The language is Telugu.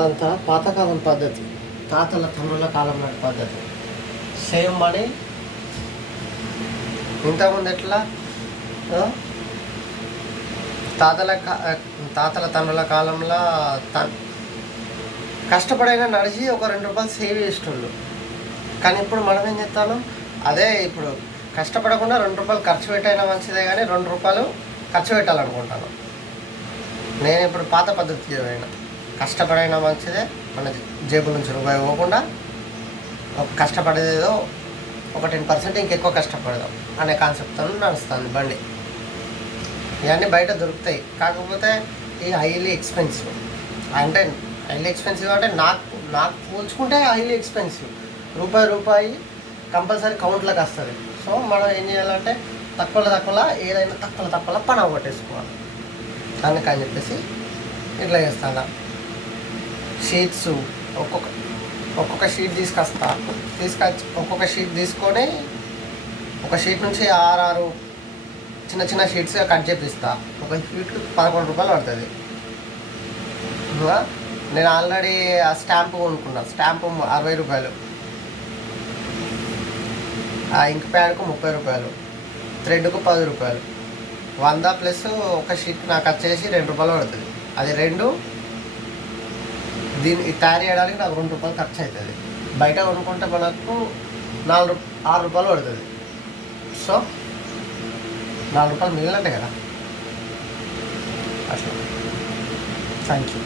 అదంతా పాతకాలం పద్ధతి, తాతల తండ్రుల కాలం నాటి పద్ధతి. సేమ్ మనీ ఇంతకుముందు ఎట్లా తాతల తండ్రుల కాలంలో కష్టపడైనా నడిచి ఒక 2 రూపాయలు సేవ్ చేసేటోళ్ళు. కానీ ఇప్పుడు మనం ఏం చేస్తాను, అదే ఇప్పుడు కష్టపడకుండా 2 రూపాయలు ఖర్చు పెట్టైనా మంచిదే, కానీ 2 రూపాయలు ఖర్చు పెట్టాలనుకుంటాను. నేను ఇప్పుడు పాత పద్ధతి అయినా కష్టపడైనా మంచిదే, మన జేబు నుంచి రూపాయి పోకుండా కష్టపడేదేదో ఒక 10% ఇంకెక్కువ కష్టపడదాం అనే కాన్సెప్ట్తో నడుస్తుంది బండి. ఇవన్నీ బయట దొరుకుతాయి, కాకపోతే ఈ హైలీ ఎక్స్పెన్సివ్. అంటే హైలీ ఎక్స్పెన్సివ్ అంటే నాకు పోల్చుకుంటే హైలీ ఎక్స్పెన్సివ్. రూపాయి కంపల్సరీ కౌంట్లోకి వస్తుంది. సో మనం ఏం చేయాలంటే తక్కువలో ఏదైనా తక్కువలో పని అవగొట్టేసుకోవాలి. అందుకని చెప్పేసి ఇట్లా చేస్తాను. షీట్స్ ఒక్కొక్క షీట్ తీసుకొచ్చి ఒక్కొక్క షీట్ తీసుకొని ఒక షీట్ నుంచి 6 చిన్న షీట్స్గా కట్ చేపిస్తా. ఒక షీట్కి 11 రూపాయలు పడుతుంది. నేను ఆల్రెడీ ఆ స్టాంపు కొనుక్కున్నా. స్టాంపు 60 రూపాయలు, ఆ ఇంక్ ప్యాడ్కు 30 రూపాయలు, థ్రెడ్కు 10 రూపాయలు, 100 ప్లస్ ఒక షీట్ నాకు వచ్చేసి 2 రూపాయలు పడుతుంది. అది 2 దీన్ని తయారు చేయడానికి నాకు 2 రూపాయలు ఖర్చు అవుతుంది. బయట కొనుక్కుంటే మనకు 6 రూపాయలు పడుతుంది. సో 4 రూపాయలు మిగిలినట్టే కదా. అట్లా. Thank you.